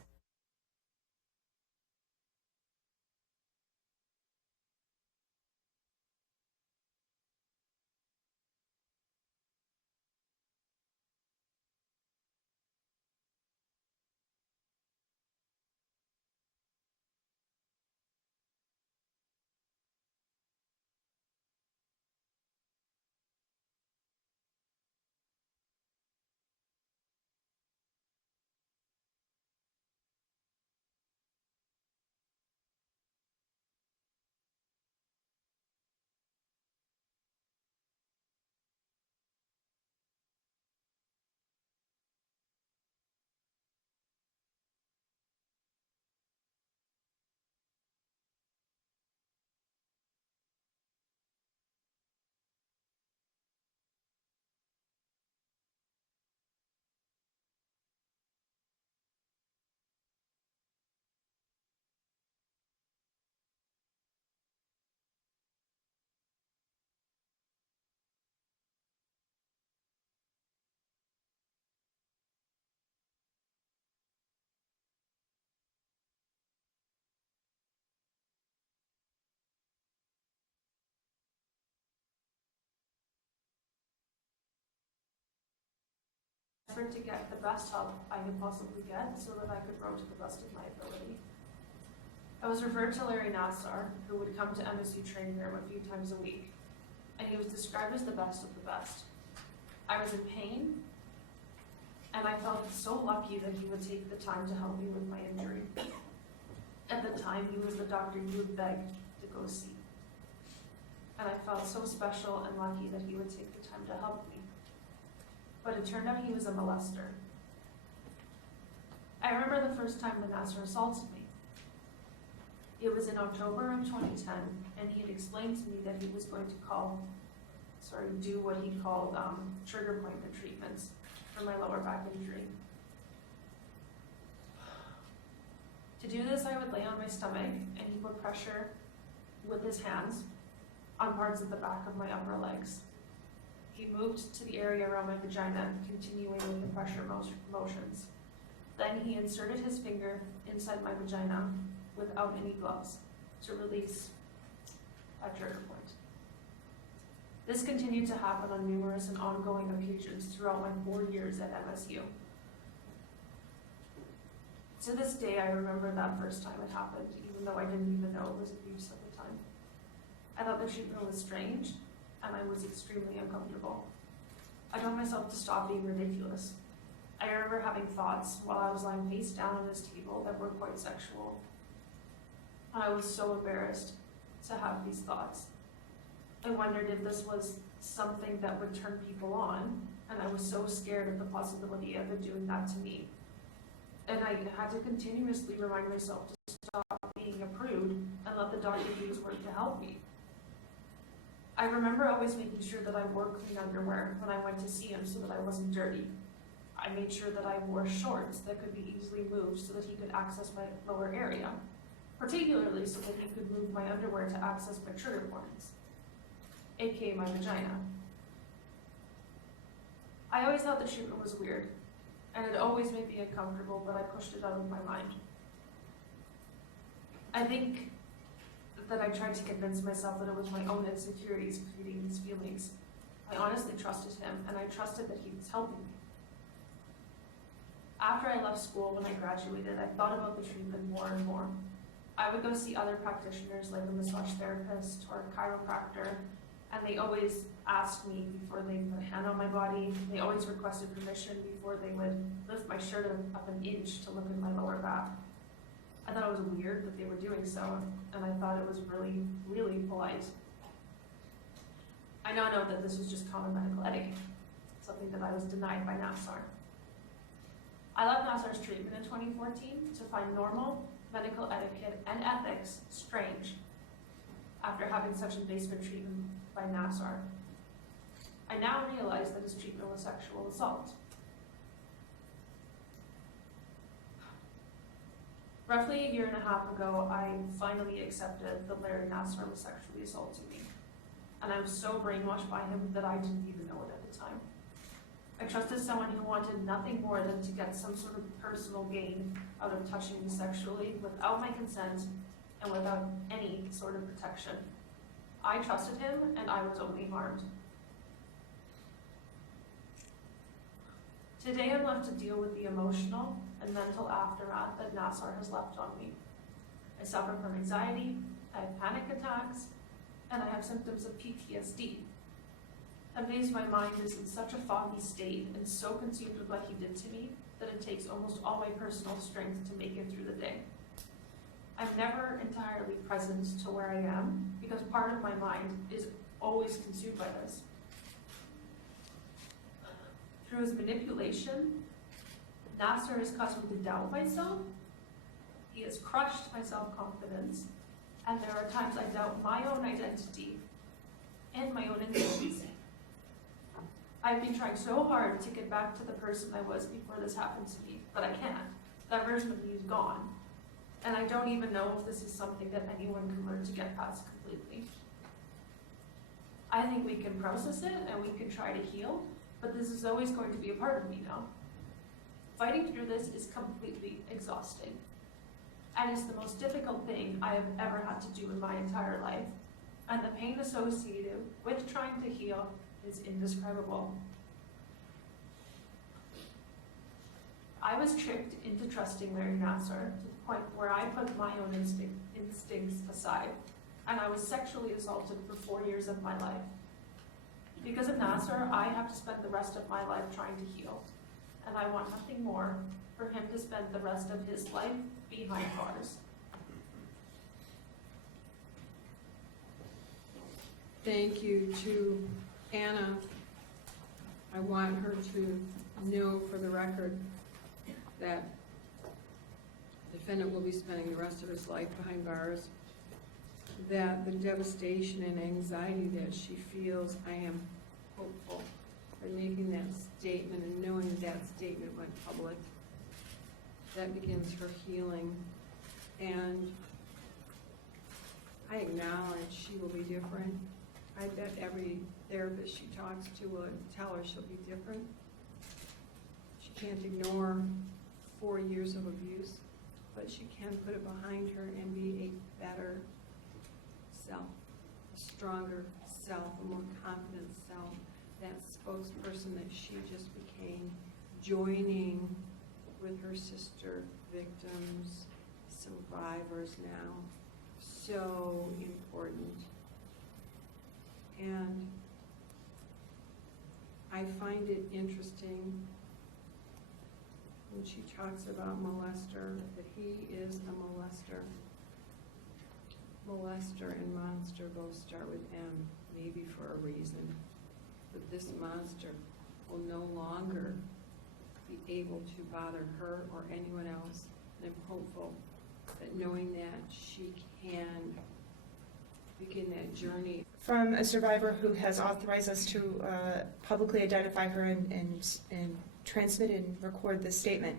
Effort to get the best help I could possibly get so that I could row to the best of my ability. I was referred to Larry Nassar, who would come to MSU training room a few times a week, and he was described as the best of the best. I was in pain, and I felt so lucky that he would take the time to help me with my injury. At the time, he was the doctor you would beg to go see. And I felt so special and lucky that he would take the time to help me. But it turned out he was a molester. I remember the first time the Nassar assaulted me. It was in October of 2010, and he had explained to me that he was going to do what he called trigger point treatments for my lower back injury. To do this, I would lay on my stomach, and he would pressure with his hands on parts of the back of my upper legs. He moved to the area around my vagina, continuing with the pressure motions. Then he inserted his finger inside my vagina without any gloves to release a trigger point. This continued to happen on numerous and ongoing occasions throughout my 4 years at MSU, To this day, I remember that first time it happened, even though I didn't even know it was abuse at the time. I thought the treatment was strange, and I was extremely uncomfortable. I told myself to stop being ridiculous. I remember having thoughts while I was lying face down on his table that were quite sexual. I was so embarrassed to have these thoughts. I wondered if this was something that would turn people on, and I was so scared of the possibility of it doing that to me. And I had to continuously remind myself to stop being a prude and let the doctor do his work to help me. I remember always making sure that I wore clean underwear when I went to see him so that I wasn't dirty. I made sure that I wore shorts that could be easily moved so that he could access my lower area, particularly so that he could move my underwear to access my trigger points, aka my vagina. I always thought the treatment was weird, and it always made me uncomfortable, but I pushed it out of my mind. I think that I tried to convince myself that it was my own insecurities creating these feelings. I honestly trusted him, and I trusted that he was helping me. After I left school, when I graduated, I thought about the treatment more and more. I would go see other practitioners like a massage therapist or a chiropractor, and they always asked me before they put a hand on my body. They always requested permission before they would lift my shirt up an inch to look at my lower back. I thought it was weird that they were doing so, and I thought it was really, really polite. I now know that this was just common medical etiquette, something that I was denied by Nassar. I left Nassar's treatment in 2014 to find normal medical etiquette and ethics strange after having such invasive treatment by Nassar. I now realize that his treatment was sexual assault. Roughly a year and a half ago, I finally accepted that Larry Nassar was sexually assaulting me. And I was so brainwashed by him that I didn't even know it at the time. I trusted someone who wanted nothing more than to get some sort of personal gain out of touching me sexually without my consent and without any sort of protection. I trusted him, and I was only harmed. Today I'm left to deal with the emotional and mental aftermath that Nassar has left on me. I suffer from anxiety, I have panic attacks, and I have symptoms of PTSD. Some days my mind is in such a foggy state and so consumed with what he did to me that it takes almost all my personal strength to make it through the day. I'm never entirely present to where I am because part of my mind is always consumed by this. Through his manipulation, Nassar has caused me to doubt myself. He has crushed my self-confidence, and there are times I doubt my own identity and my own innocence. I've been trying so hard to get back to the person I was before this happened to me, but I can't. That version of me is gone. And I don't even know if this is something that anyone can learn to get past completely. I think we can process it and we can try to heal, but this is always going to be a part of me now. Fighting through this is completely exhausting. And it's the most difficult thing I have ever had to do in my entire life. And the pain associated with trying to heal is indescribable. I was tricked into trusting Larry Nassar to the point where I put my own instincts aside, and I was sexually assaulted for 4 years of my life. Because of Nassar, I have to spend the rest of my life trying to heal, and I want nothing more for him to spend the rest of his life behind bars. Thank you to Anna. I want her to know for the record that the defendant will be spending the rest of his life behind bars, that the devastation and anxiety that she feels, I am hopeful by making that statement and knowing that statement went public. That begins her healing, and I acknowledge she will be different. I bet every therapist she talks to will tell her she'll be different. She can't ignore 4 years of abuse, but she can put it behind her and be a better self, a stronger self, a more confident self, that spokesperson that she just became, joining with her sister victims, survivors now. So important. And I find it interesting when she talks about molester, that he is a molester. Molester and monster both start with M, maybe for a reason. But this monster will no longer be able to bother her or anyone else. And I'm hopeful that knowing that she can begin that journey. From a survivor who has authorized us to publicly identify her and transmit and record this statement.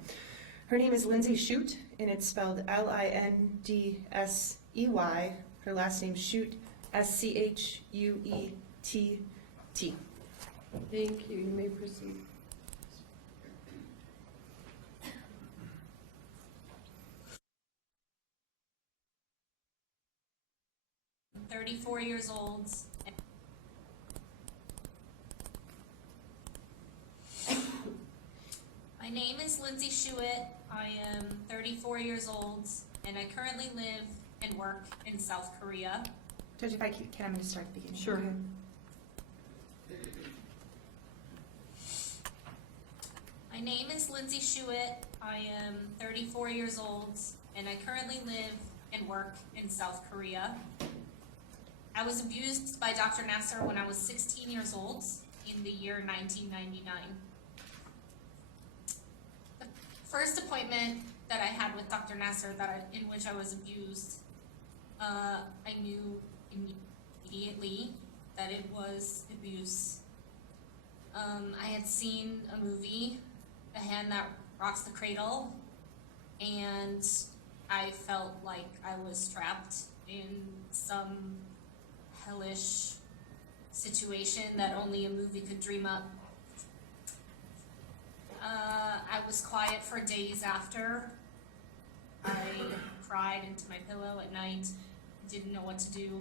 Her name is Lindsay Shute, and it's spelled Lindsey. Her last name Shute, Schuett. Thank you. You may proceed. I'm 34 years old. My name is Lindsay Schuett. I am 34 years old, and I currently live and work in South Korea. Judge, if I can, I'm going to start at the beginning. Sure. Okay. My name is Lindsay Schuett. I am 34 years old, and I currently live and work in South Korea. I was abused by Dr. Nassar when I was 16 years old in the year 1999. The first appointment that I had with Dr. Nassar in which I was abused, I knew immediately that it was abuse. I had seen a movie, The Hand That Rocks the Cradle, and I felt like I was trapped in some hellish situation that only a movie could dream up. I was quiet for days after. I cried into my pillow at night, didn't know what to do,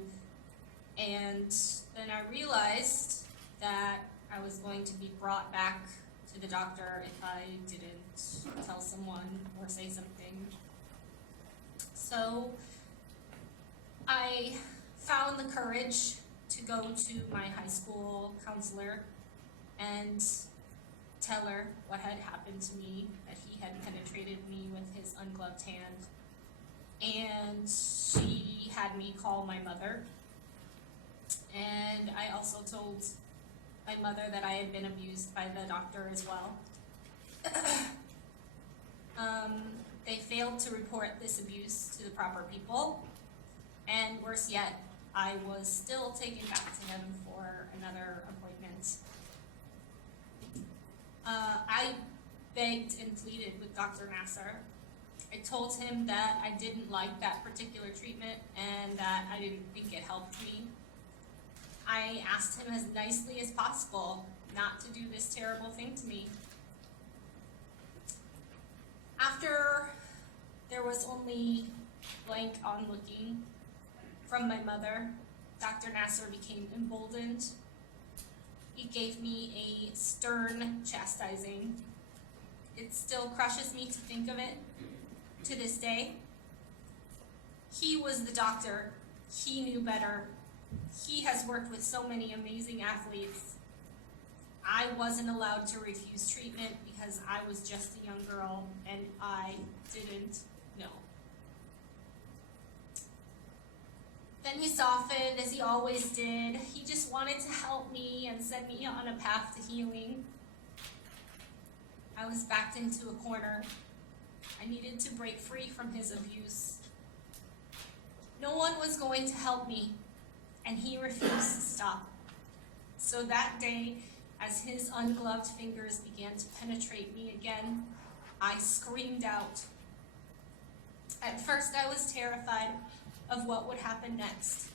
and then I realized that I was going to be brought back to the doctor if I didn't tell someone or say something. So I found the courage to go to my high school counselor and tell her what had happened to me, that he had penetrated me with his ungloved hand. And she had me call my mother. And I also told my mother that I had been abused by the doctor as well. They failed to report this abuse to the proper people. And worse yet, I was still taken back to him for another appointment. I begged and pleaded with Dr. Nassar. I told him that I didn't like that particular treatment and that I didn't think it helped me. I asked him as nicely as possible not to do this terrible thing to me. After there was only blank onlooking from my mother, Dr. Nassar became emboldened. He gave me a stern chastising. It still crushes me to think of it to this day. He was the doctor. He knew better. He has worked with so many amazing athletes. I wasn't allowed to refuse treatment because I was just a young girl and I didn't know. Then he softened, as he always did. He just wanted to help me and set me on a path to healing. I was backed into a corner. I needed to break free from his abuse. No one was going to help me, and he refused to stop. So that day, as his ungloved fingers began to penetrate me again, I screamed out. At first, I was terrified of what would happen next.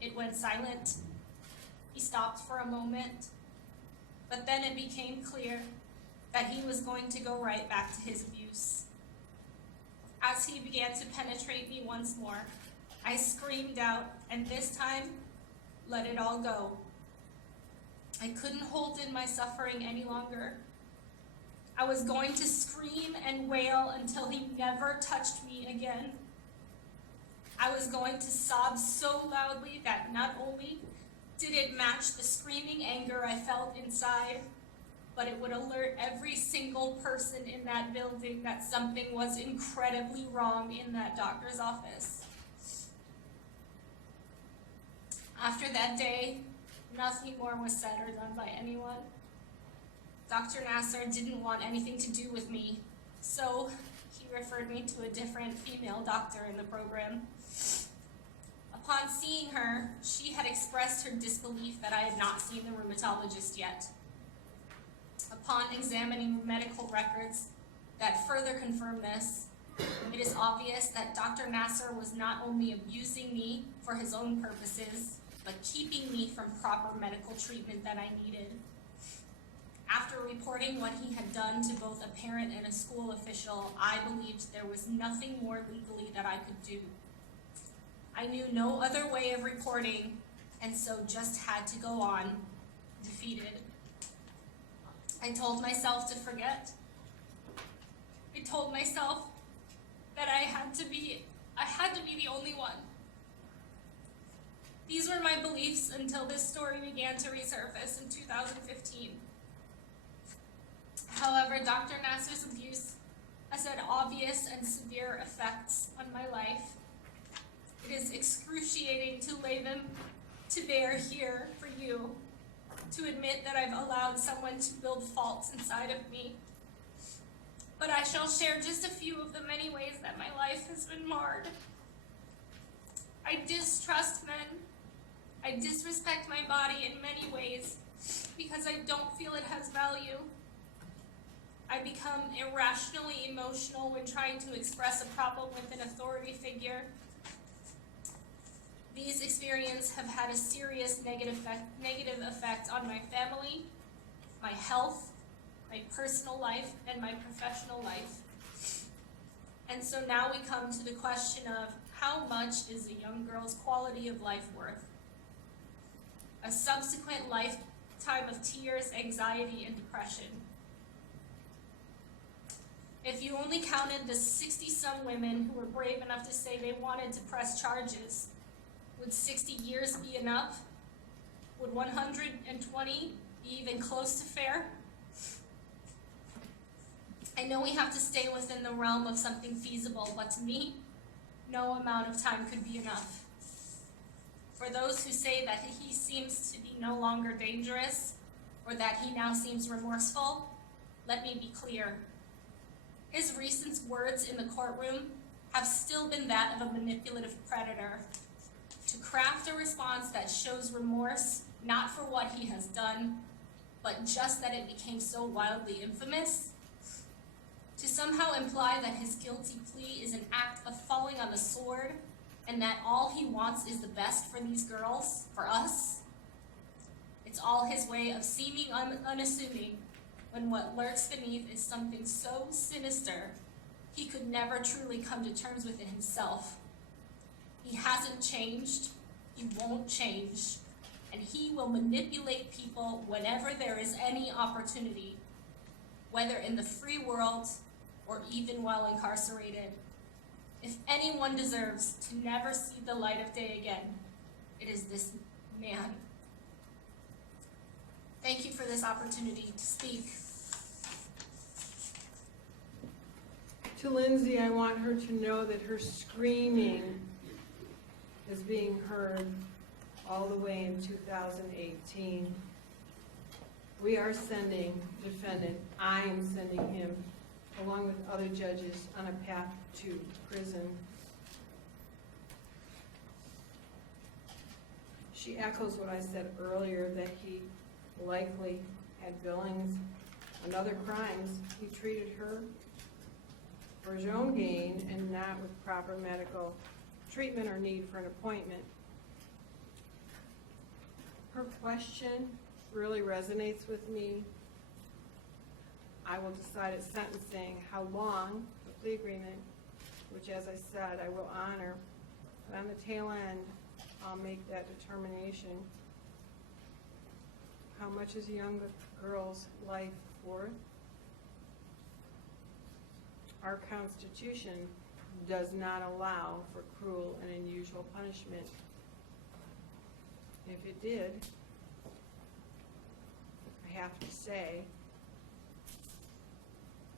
It went silent. He stopped for a moment, but then it became clear that he was going to go right back to his abuse. As he began to penetrate me once more, I screamed out, and this time, let it all go. I couldn't hold in my suffering any longer. I was going to scream and wail until he never touched me again. I was going to sob so loudly that not only did it match the screaming anger I felt inside, but it would alert every single person in that building that something was incredibly wrong in that doctor's office. After that day, nothing more was said or done by anyone. Dr. Nassar didn't want anything to do with me, so he referred me to a different female doctor in the program. Upon seeing her, she had expressed her disbelief that I had not seen the rheumatologist yet. Upon examining medical records that further confirm this, it is obvious that Dr. Nassar was not only abusing me for his own purposes, but keeping me from proper medical treatment that I needed. After reporting what he had done to both a parent and a school official, I believed there was nothing more legally that I could do. I knew no other way of reporting, and so just had to go on, defeated. I told myself to forget. I told myself that I had to be the only one. These were my beliefs until this story began to resurface in 2015. However, Dr. Nassar's abuse has had obvious and severe effects on my life. It is excruciating to lay them to bear here for you, to admit that I've allowed someone to build faults inside of me. But I shall share just a few of the many ways that my life has been marred. I distrust men. I disrespect my body in many ways because I don't feel it has value. I become irrationally emotional when trying to express a problem with an authority figure. These experiences have had a serious negative effect on my family, my health, my personal life, and my professional life. And so now we come to the question of how much is a young girl's quality of life worth? A subsequent lifetime of tears, anxiety, and depression. If you only counted the 60-some women who were brave enough to say they wanted to press charges, would 60 years be enough? Would 120 be even close to fair? I know we have to stay within the realm of something feasible, but to me, no amount of time could be enough. For those who say that he seems to be no longer dangerous, or that he now seems remorseful, let me be clear. His recent words in the courtroom have still been that of a manipulative predator. To craft a response that shows remorse, not for what he has done, but just that it became so wildly infamous. To somehow imply that his guilty plea is an act of falling on the sword, and that all he wants is the best for these girls, for us. It's all his way of seeming unassuming, when what lurks beneath is something so sinister, he could never truly come to terms with it himself. He hasn't changed, he won't change, and he will manipulate people whenever there is any opportunity, whether in the free world or even while incarcerated. If anyone deserves to never see the light of day again, it is this man. Thank you for this opportunity to speak. To Lindsay, I want her to know that her screaming is being heard all the way in 2018. We are sending defendant, I am sending him, along with other judges, on a path to prison. She echoes what I said earlier, that he likely had billings on other crimes. He treated her for his own gain and not with proper medical treatment or need for an appointment. Her question really resonates with me. I will decide at sentencing how long the plea agreement, which as I said, I will honor, but on the tail end, I'll make that determination. How much is a young girl's life worth? our Constitution does not allow for cruel and unusual punishment. If it did, I have to say,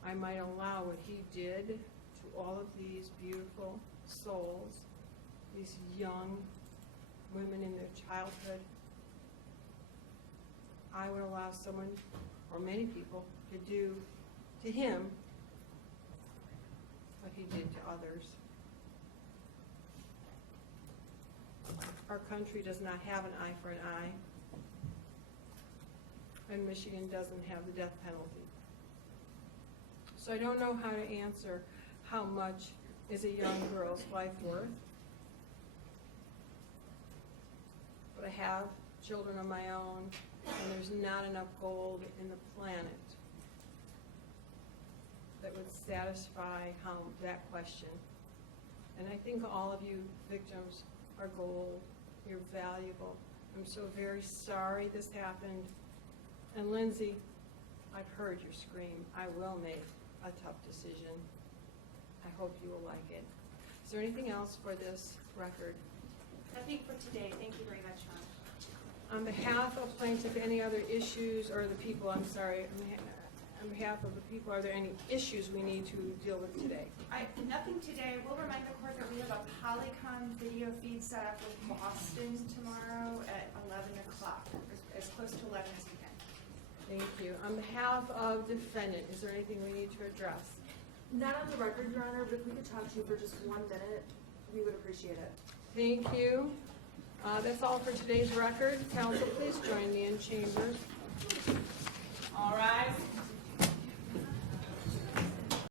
I might allow what he did to all of these beautiful souls, these young women in their childhood. I would allow someone, or many people, to do to him what he did to others. Our country does not have an eye for an eye, and Michigan doesn't have the death penalty. So I don't know how to answer how much is a young girl's life worth. But I have children of my own, and there's not enough gold in the planet that would satisfy that question. And I think all of you victims are gold. You're valuable. I'm so very sorry this happened. And Lindsay, I've heard your scream. I will make a tough decision. I hope you will like it. Is there anything else for this record? Nothing for today. Thank you very much, Ron. On behalf of plaintiff, any other issues, or the people, I'm sorry, on behalf of the people, are there any issues we need to deal with today? Nothing today. We'll remind the court that we have a Polycom video feed set up with Boston tomorrow at 11 o'clock, as close to 11 as we can. Thank you. On behalf of defendant, is there anything we need to address? Not on the record, Your Honor, but if we could talk to you for just 1 minute, we would appreciate it. Thank you. That's all for today's record. Counsel, please join me in chambers. All rise.